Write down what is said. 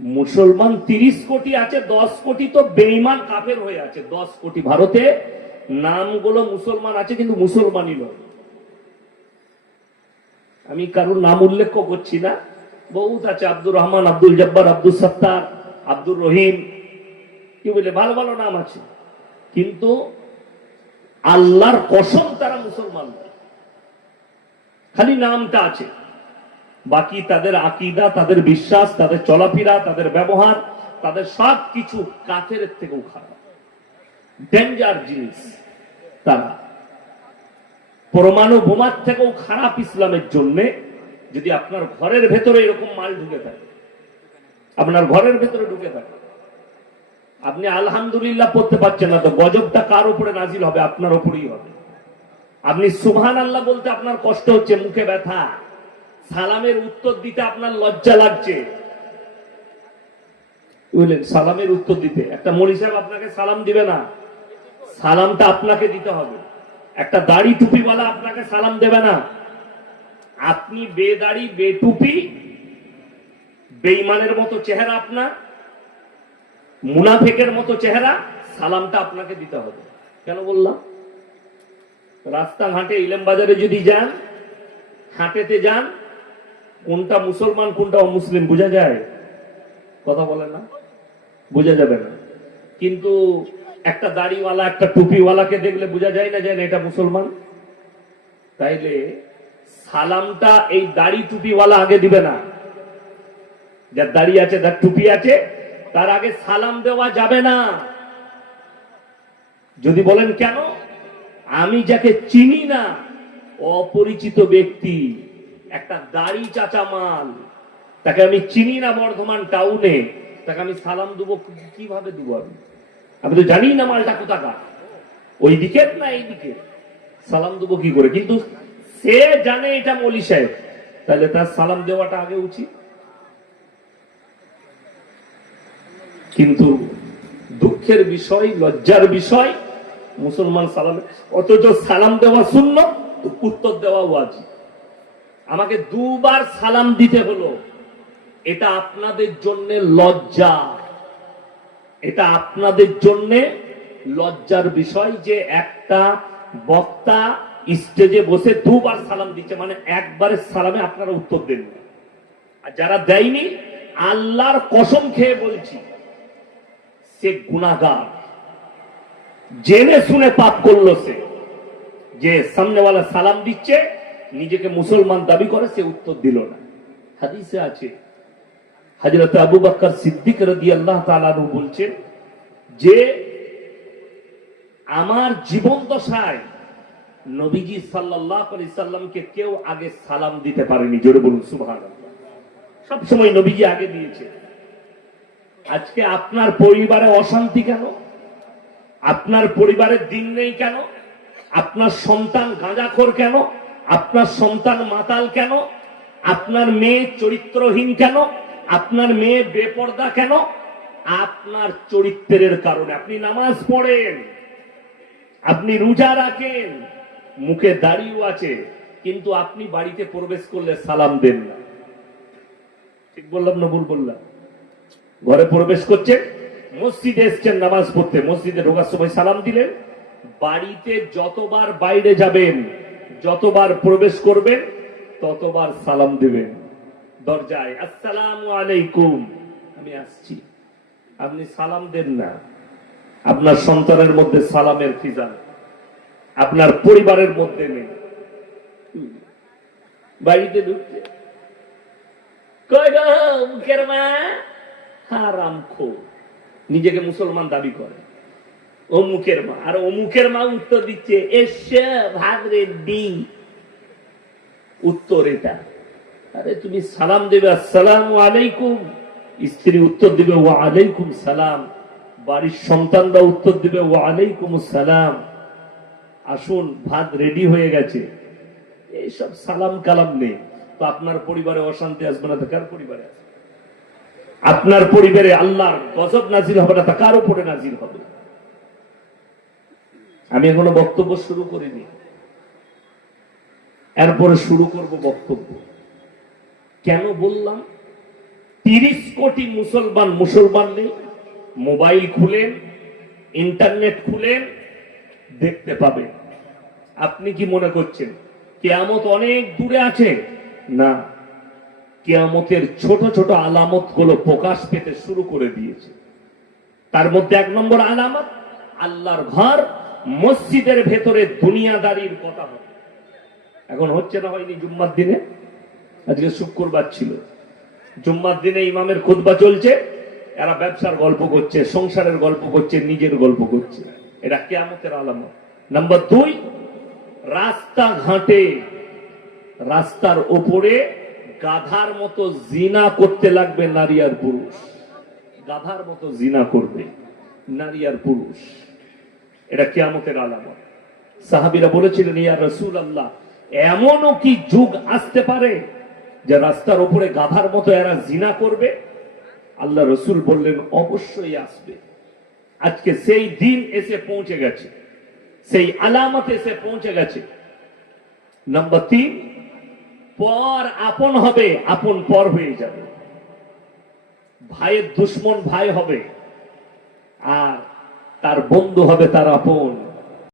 মুসলমান 30 কোটি আছে, 10 কোটি তো বেঈমান কাফের হয়ে আছে। 10 কোটি ভারতে নামগুলো মুসলমান আছে, কিন্তু মুসলমানই নয়। আমি কারোর নাম উল্লেখ করছি না, বহুত আছে, আব্দুর রহমান, আব্দুল জব্বার, আব্দুল সত্তার, আব্দুর রহিম, কি বলে ভালো ভালো নাম আছে, কিন্তু আল্লাহর কসম তারা মুসলমান নয়, খালি নামটা আছে। বাকি তাদের আকীদা, তাদের বিশ্বাস, তাদের চলাফেরা, তাদের ব্যবহার, তাদের সব কিছু কাফেরের থেকেও খারাপ, ডেঞ্জার জিনিস। তারা পরমাণু বোমার থেকেও খারাপ ইসলামের জন্য। যদি আপনার ঘরের ভেতরে এরকম মাল ঢুকে থাকে, আপনার ঘরের ভেতরে ঢুকে থাকে, আপনি আলহামদুলিল্লাহ পড়তে পারছেন না, তো গজবটা কার উপরে নাজিল হবে? আপনার উপরেই হবে। আপনি সুবহানাল্লাহ বলতে আপনার কষ্ট হচ্ছে, মুখে ব্যথা, সালামের উত্তর দিতে আপনার লজ্জা লাগছে, বুঝলেন? সালামের উত্তর দিতে একটা মৌলী সাহেব আপনাকে সালাম দিবে না, সালামটা আপনাকে দিতে হবে। একটা দাড়ি টুপিওয়ালা আপনাকে সালাম দেবে না। আপনি বেদাড়ি, বেটুপি, বেঈমানের মতো চেহারা, আপনার মুনাফিকের মতো চেহারা, সালামটা আপনাকে দিতে হবে। কেন বললাম? রাস্তাঘাটে, ইলেম বাজারে যদি যান, হাঁটেতে যান, কোনটা মুসলমান কোনটা অমুসলিম বোঝা যায়? কথা বলেন না, বোঝা যাবে না। কিন্তু একটা দাড়িওয়ালা, একটা টুপিওয়ালাকে দেখলে বোঝা যায় না, যায় না এটা মুসলমান। তাইলে সালামটা এই দাড়ি টুপিওয়ালা আগে দিবে না। যার দাড়ি আছে, যার টুপি আছে, তার আগে সালাম দেওয়া যাবে না। যদি বলেন কেন? আমি যাকে চিনি না, অপরিচিত ব্যক্তি, একটা দাড়ি চাচা মাল, তাকে আমি চিনি না বর্ধমান টাউনে, তাকে আমি সালাম দেবো কিভাবে দেবো? আমি তো জানি না মালটা কোথাকার, ওই দিকে না এই দিকে, সালাম দেবো কি করে? কিন্তু সে জানে এটা মৌলী সাহেব, তাহলে তার সালাম দেওয়াটা আগে উচিত। কিন্তু দুঃখের বিষয়, লজ্জার বিষয়, মুসলমান সালাম, অথচ সালাম দেওয়া সুন্নাত, উত্তর দেওয়া ওয়াজিব। আমাকে 2 বার সালাম দিতে হলো, এটা আপনাদের জন্য লজ্জা, এটা আপনাদের জন্য লজ্জার বিষয় যে একটা বক্তা স্টেজে বসে 2 বার সালাম দিচ্ছে, মানে একবারের সালামে আপনারা উত্তর দেন। আর যারা দেয়নি, আল্লাহর কসম খেয়ে বলছি, সে গুনাহগার, জেনে শুনে পাপ করলো। সে যে সামনেওয়ালা সালাম দিচ্ছে, নিজেকে মুসলমান দাবি করে, সে উত্তর দিল না। হাদিসে আছে, হযরত আবু বকর সিদ্দিক রাদিয়াল্লাহু তাআলা আনহু বলছেন যে আমার জীবন দশায় নবীজি সাল্লাল্লাহু আলাইহি সাল্লামকে কেউ আগে সালাম দিতে পারেনি। জোরে বলুন সুবহানাল্লাহ। সব সময় নবীজি আগে দিয়েছে। আজকে আপনার পরিবারে অশান্তি কেন? আপনার পরিবারের দিন নেই কেন? আপনার সন্তান গাঁজাখোর কেন? আপনার সন্তান মাতাল কেন? আপনার মেয়ে চরিত্রহীন কেন? আপনার মেয়ে বেপর্দা কেন? আপনার চরিত্রের কারণে। আপনি নামাজ পড়েন, আপনি রোজা রাখেন, মুখে দাড়িও আছে, কিন্তু আপনি বাড়িতে প্রবেশ করলে সালাম দেন না। ঠিক বললাম না ভুল বললাম? ঘরে প্রবেশ করছেন, মসজিদে এসছেন নামাজ পড়তে, মসজিদে ঢোকার সময় সালাম দিলেন, বাড়িতে যতবার বাইরে যাবেন, যতবার প্রবেশ করবেন, ততবার সালাম দিবেন। দরজায় আসসালামু আলাইকুম, আমি আসছি, আপনি সালাম দেন না। আপনার সন্তানের মধ্যে সালামের ফিজান, আপনার পরিবারের মধ্যে নেই। বাড়িতে ঢুকছে, কই গো মুখের মা, হারামখোর, নিজেকে মুসলমান দাবি করে, ও মুখের মা। আর ও মুখের মা উত্তর দিচ্ছে, এসে ভাত রেডি। উত্তর এটা। আরে তুমি সালাম দেবে আসসালামু আলাইকুম, স্ত্রী উত্তর দিবে ওয়া আলাইকুম সালাম, বাড়ির সন্তানরা উত্তর দিবে ওয়া আলাইকুম সালাম, আসুন ভাত রেডি হয়ে গেছে। এইসব সালাম কালাম নেই, তো আপনার পরিবারে অশান্তি আসবে না, তো কার পরিবারে আসবে? আপনার পরিবারে আল্লাহর গজব নাজিল হবে না, তা কার উপরে নাজিল হবে? আমি এখনো বক্তব্য শুরু করিনি, এরপরে শুরু করব বক্তব্য। কেন বললাম 30 কোটি মুসলমান নেই? মোবাইল খুলেন, ইন্টারনেট খুলেন, দেখতে পাবেন। আপনি কি মনে করছেন কিয়ামত অনেক দূরে আছে? না, কিয়ামতের ছোট ছোট আলামত গুলো প্রকাশ পেতে শুরু করে দিয়েছে। তার মধ্যে 1 নম্বর আলামত, আল্লাহর ঘর মসজিদের ভেতরে দুনিয়াদারির কথা হবে। এখন হচ্ছে না হয়নি? জুম্মার দিনে, আজকে শুক্রবার ছিল, জুম্মার দিনে ইমামের খুতবা চলছে, এরা ব্যবসার গল্প করছে, সংসারের গল্প করছে, নিজের গল্প করছে। এটা কিয়ামতের আলামত। নাম্বার 2, রাস্তাঘাটে, রাস্তার উপরে গাধার মতো জিনা করতে লাগবে নারী আর পুরুষ। গাধার মতো জিনা করবে নারী আর পুরুষ। এটা কিয়ামতের আলামত। সাহাবীরা বলেছিলেন, ইয়া রাসূলুল্লাহ, এমনও কি যুগ আসতে পারে যে রাস্তার উপরে গাধার মতো এরা জিনা করবে? আল্লাহ রসুল বললেন, অবশ্যই আসবে। আজকে সেই দিন এসে পৌঁছে গেছে, সেই আলামত এসে পৌঁছে গেছে। নাম্বার 3, পর আপন হবে, আপন পর হয়ে যাবে। ভাইয়ের দুশ্মন ভাই হবে, আর তার বন্ধু হবে তার আপন।